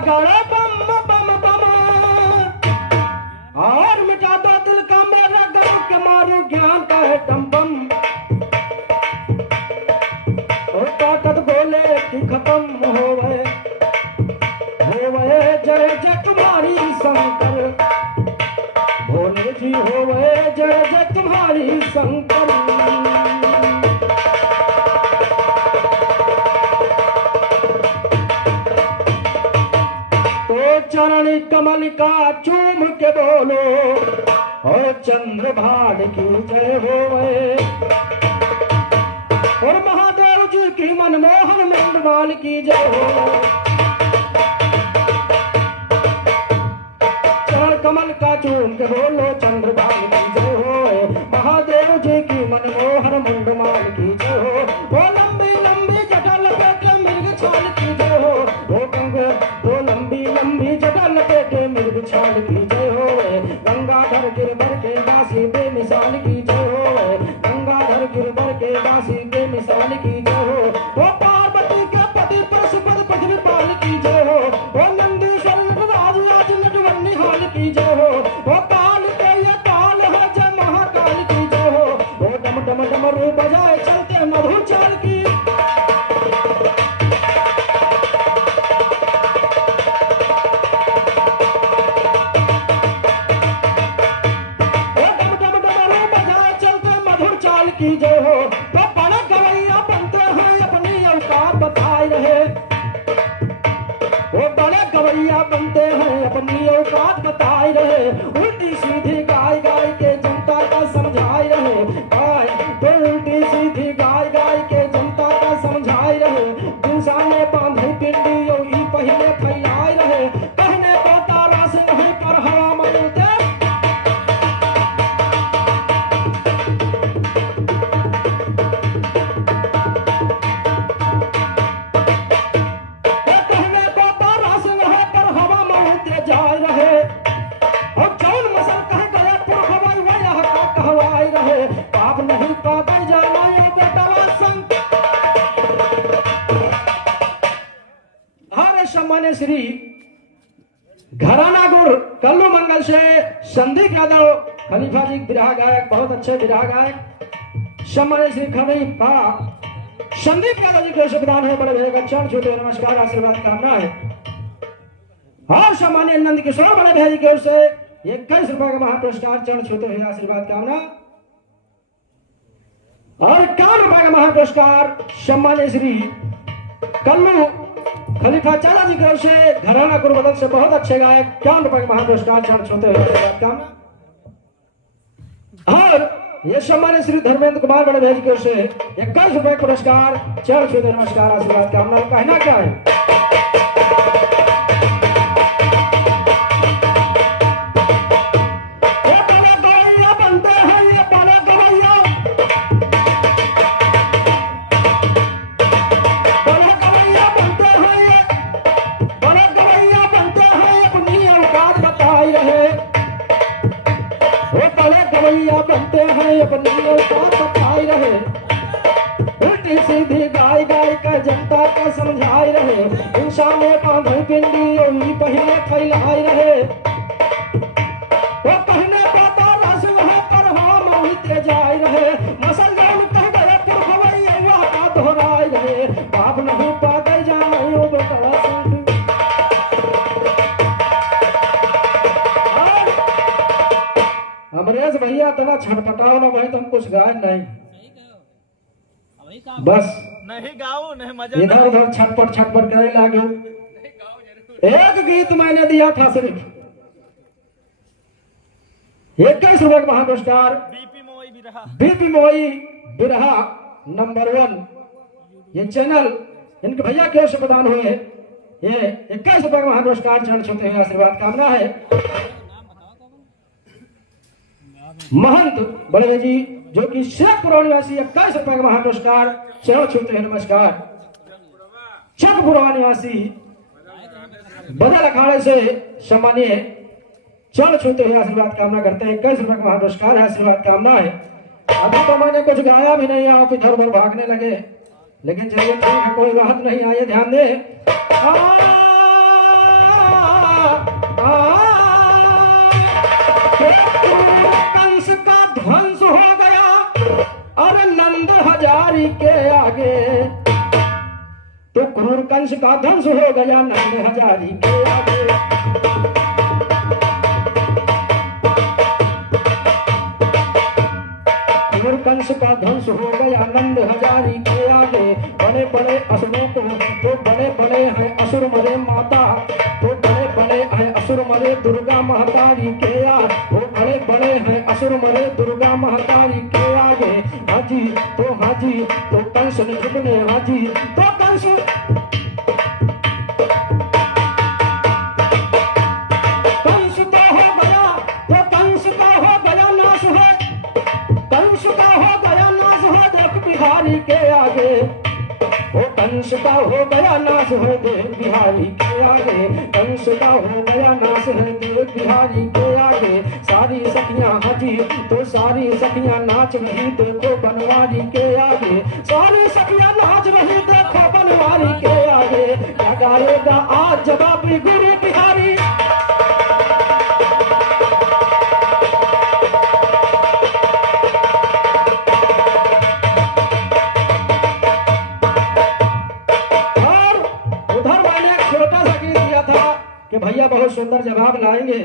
रगड़ बम बम बम और मिटा दो दिल का मेरा गम के मारू ज्ञान का है टम बम और ताकत बोले कि खत्म हो गए जय जय तुम्हारी शंकर भोले जी हो गए जय जय तुम्हारी शंकर तो चरण कमल का चूम के बोलो और चंद्रभाग की जय हो गए और महादेव जी की मनमोहन मंडमाल की जय हो कमल का चूम के बोलो चंद्रभाग की जय हो महादेव जी की मनमोहन मुंडमाल की जय हो वो लंबी लंबी जटा लपेटे मृग छाल की जय हो वो लंबी लंबी जटा लपेटे मृग छाल की जय हो गंगाधर गिरधर के दासी बेमिसाल की जय हो गंगाधर गिरधर के दासी बेमिसाल की जय हो वो पार्वती के पति पशुपति पृथ्वी पाल की जय हो वो नंदीश्वर राज नटवन्नी हाल की जय हो वो काल के ये काल हो जय महाकाल की जय हो वो डम डम डमरू बजाए चलते मधुर चाल की की जय हो तो बड़े गवैया बनते हैं अपनी औकात बताए रहे वो बड़े गवैया बनते हैं अपनी औकात बताए रहे उल्टी सीधी गाय गाय के जनता का समझाए रहे तो उल्टी सीधी गाय गाय के जनता का समझाए रहे दिशा में बांधे पिंडी योगी पहले फैलाए रहे कहने को तारा से नहीं पर हवा मलते सम्मान्य श्री घराना गुड़ कल्लू मंगल से संदीप यादव खलीफा जी बिरहा गायक बहुत अच्छे बिरहा गायक सम्मान्य श्री खलीफा संदीप यादव जी के प्रदान है बड़े भैया का चरण छूते नमस्कार आशीर्वाद कामना है और सम्मान्य नंद किशोर बड़े भैया जी की ओर से 21 रुपए का महापुरस्कार चरण छूते हुए आशीर्वाद कामना और 51 रुपए का महापुरस्कार सम्मान्य श्री कल्लू खलीफा चाला जी की ओर से घराना गुरुबदल से बहुत अच्छे गायक 51 रुपए का महापुरस्कार चरण छूते हुए और ये सम्मान्य श्री धर्मेंद्र कुमार बड़े भैया जी की ओर से 21 रुपए पुरस्कार चरण छूते नमस्कार आशीर्वाद कामना कहना क्या है बनते हैं अपनी औकात बताए रहे उल्टी सीधी गाय गाय का जनता का समझाए रहे इंसान में बांधे पिंडी योगी पहले फैलाए रहे वो कहने पाता रस वहाँ पर हम उलते जाए रहे मसल जान कह गए पुरखवैया का दोहराए रहे बाप नहीं पाते जाए वो बेटा अमरेश भैया तना छटपटाओ ना भाई तुम कुछ गाए नहीं बस नहीं गाओ नहीं मजा इधर उधर छटपट छटपट करे लागे एक गीत मैंने दिया था सिर्फ 21 रुपए का महापुरस्कार बीपी मोई बिरहा नंबर 1 ये चैनल इनके भैया की ओर से प्रदान हुए ये 21 रुपए का महापुरस्कार चरण छूते हुए आशीर्वाद कामना है महंत बड़े जी जो कि शेखपुरा निवासी 21 रुपए का महापुरस्कार चरण छूते हैं नमस्कार शेखपुरा निवासी बदल अखाड़े से सम्मानीय चरण छूते हुए आशीर्वाद कामना करते हैं 21 रुपए का महापुरस्कार है आशीर्वाद कामना है अभी तो मैंने कुछ गाया भी नहीं आप इधर उधर भागने लगे लेकिन चलिए ठीक है कोई बात नहीं आइए ध्यान दे अरे नंद हजारी के आगे तो क्रूर कंस का ध्वंस हो गया नंद हजारी के आगे। क्रूर कंस का ध्वंस हो गया नंद हजारी के आगे। बड़े बड़े असुरों को तो बड़े बड़े हैं असुर मरे माता, तो बड़े बड़े हैं असुर मरे दुर्गा महतारी के आगे। वो बड़े बड़े हैं असुर मरे दुर्गा महतारी के आगे। हाजी तो कंस ने झुकने हाजी तो कंस बिहारी के आगे। वो कंस का हो गया नाश है देव बिहारी के आगे। कंस का हो गया नाश है देव बिहारी के आगे। सारी सखियां हाजी तो सारी सखियां नाच रही देखो बनवारी के आगे। सारी सखियां नाच रही देखो बनवारी के आगे। क्या गाएगा आज जवाबी गुरु बिहारी। कि भैया बहुत सुंदर जवाब लाएंगे,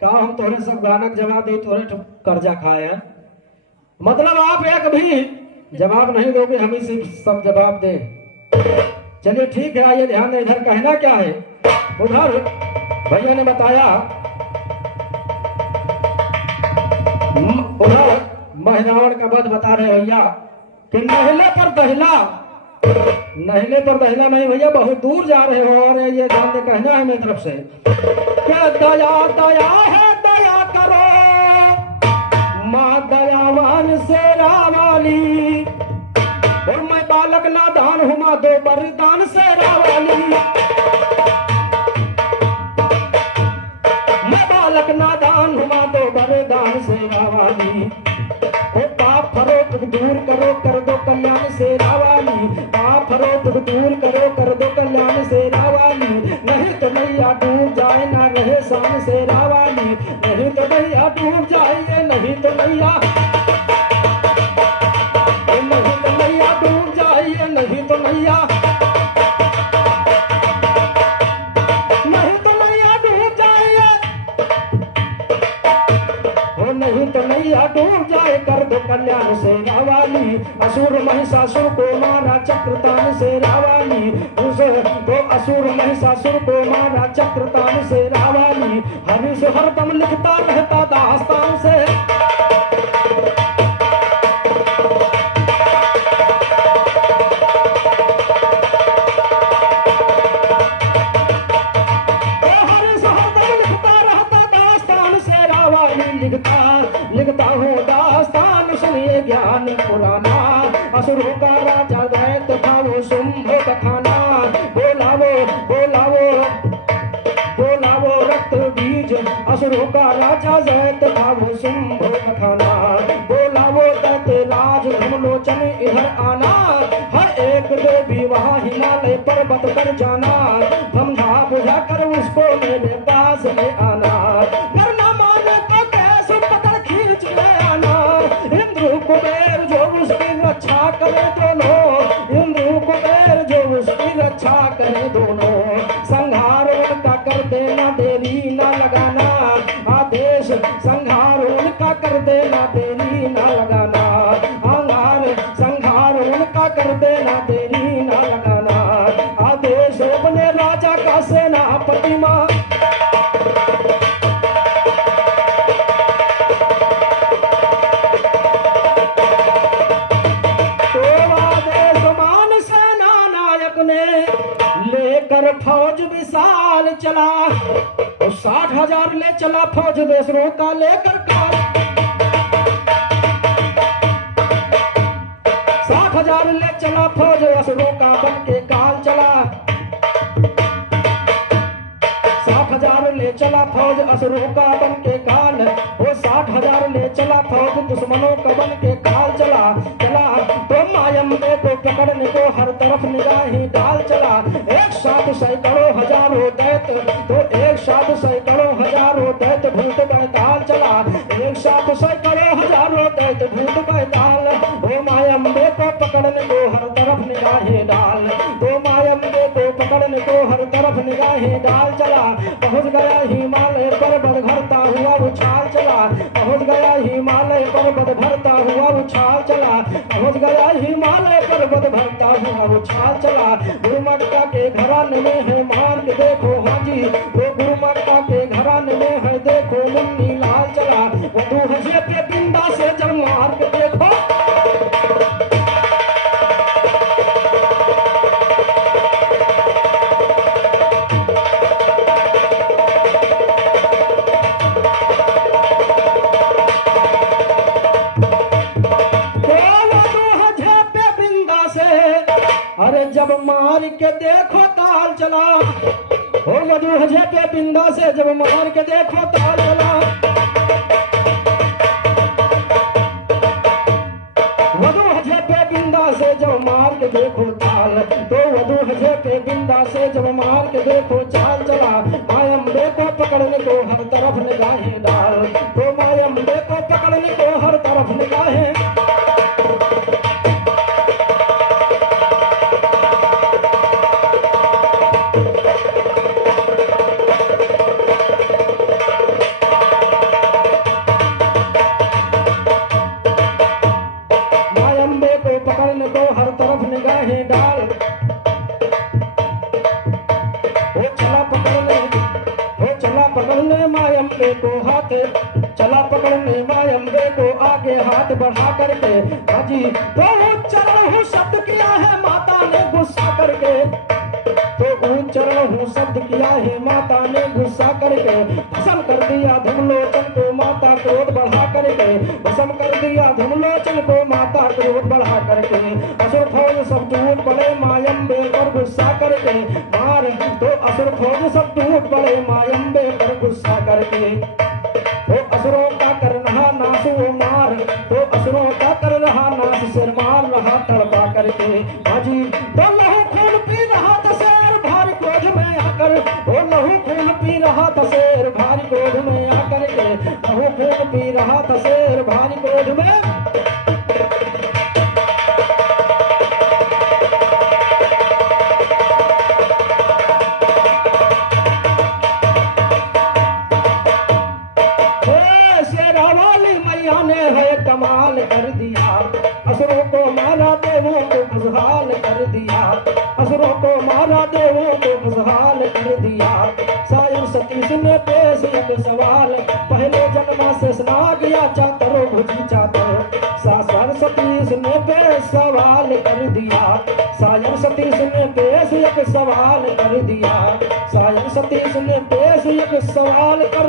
कहा हम तोरे सब गाना जवाब दे तोरे कर्जा खाए हैं। मतलब आप एक भी जवाब नहीं दोगे, हम ही से सब जवाब दे। चलिए ठीक है, आइए ध्यान दें। इधर कहना क्या है, उधर भैया ने बताया उधर महिरावण का वध बता रहे भैया कि नहले पर दहला नहीं भैया, बहुत दूर जा रहे हो। और ये ध्यान दे कहना है मेरी तरफ से क्या दया दया है दया करो माँ दयावान शेरा वाली। और मैं बालक नादान हूँ माँ दो बलिदान शेरा वाली। मैं बालक नादान हूँ माँ दो बलिदान शेरा वाली। पाप फरोख्त दूर करो कर दो कल्याण शेरा वाली। पाप फरोख्त दूर करो कर दो कल्याण शेरा वाली। नहीं तो नैया डूब जाए ना रहे शान शेरा वाली। नहीं तो नैया डूब जाए नहीं तो नैया डूब जाए नहीं तो नैया डूब जाए कर दो कल्याण शेरा वाली। असुर महिषासुर को मारा चक्रतान शेरा वाली। तो असुर महिषासुर को मारा चक्रतान शेरा वाली। हरि से हरदम लिखता रहता दास्तान से। लिखता हूँ दास्तान सुनिए ज्ञान पुराना। असुरों का राजा दैत था वो शुंभ बखाना। बोलावो रक्त बीज असुरों का राजा दैत था वो शुंभ बखाना। बोलावो दैत राज धर्मलोचन इधर आना। हर एक देवी वहाँ हिमालय पर्वत पर जाना। समझा बुझा कर उसको मेरे पास ले आना। कुबेर जो उसकी रक्षा करे दोनों। इंद्र कुबेर जो उसकी रक्षा करे दोनों। संहार उनका कर देना देरी ना लगाना। आदेश संहार उनका कर देना देरी ना लगाना। संहार उनका कर देना देरी ना लगाना। आदेश अपने राजा का सेनापति मां। लेकर फौज विशाल चला। और 60,000 ले चला फौज देशरों का लेकर काल। 60,000 ले चला फौज असुरों का बन के काल चला। 60,000 ले चला फौज असुरों का बन के काल। वो 60,000 ले चला फौज दुश्मनों का बन के काल चला। तो मायम्बे को पकड़ने को हर तरफ निगाही डाल चला। एक साथ सैकड़ों हजारों दैत तो एक साथ सैकड़ों हजारों दैत भूत बैताल चला। एक साथ सैकड़ों हजारों दैत भूत बैताल। मायम्बे को पकड़ने को हर तरफ निगाहें डाल, तो मायम्बे को पकड़ने को हर तरफ निगाहें डाल चला, पहुंच गया हिमालय पर्वत भरता हुआ उछाल चला, पहुंच गया हिमालय पर्वत भरता हुआ उछाल चला, पहुंच गया हिमालय पर्वत भरता हुआ उछाल चला। गुरु मक्का के घराने में है मान के देखो हाजी, वो गुरु मक्का के घराने में है देखो मुन्नी लाल चला, वधू हंसे पे बिंदा से जब मार के देखो। अरे जब मार के देखो ताल चला, हो वधू हजे पे बिंदा से जब मार के देखो ताल चला, वधू हजे पे बिंदा से जब मार के देखो ताल, तो वधू हजे पे बिंदा से जब मार के देखो चाल चला। मायम्बे को पकड़ने को हर तरफ निगाहें डाल, तो मायम्बे को पकड़ने को हर तरफ निगाहें। पकड़ने को हर तरफ निगाहें डाल, वो चला पकड़ने मायम्बे को हाथ, चला पकड़ने मायम्बे को आगे हाथ बढ़ा करके हाजी, तो चरण हूँ शब्द किया है माता ने गुस्सा करके, तो चरण हूँ शब्द किया है माता ने गुस्सा करके, भस्म कर दिया धमलोचन को माता क्रोध बढ़ा करके, भस्म कर दिया धमलोचन को माता क्रोध बढ़ा करके। असुर फौज सब टूट पड़े मायम्बे पर गुस्सा करके मार, तो असुर फौज सब टूट पड़े मायम्बे पर गुस्सा करके। तो असुरों का कर रहा नाश वो मार, तो असुरों का कर रहा नाश सिर मार रहा तड़पा करके हाजी, तो लहू खून पी रहा था शेर भारी क्रोध में आकर, वो लहू खून पी रहा था शेर भारी क्रोध में आकर के, लहू खून पी रहा था शेर भारी क्रोध में। कमाल कर दिया, असुरों को मारा देवों को खुशहाल कर दिया, असुरों को मारा देवों को खुशहाल कर दिया। सायर सतीश ने पेश एक सवाल, पहले जन्म से स्नाग या चातरो भुजी चातर, सायर सतीश ने पेश सवाल कर दिया, सायर सतीश ने पेश एक सवाल कर दिया, सायर सतीश ने पेश एक सवाल कर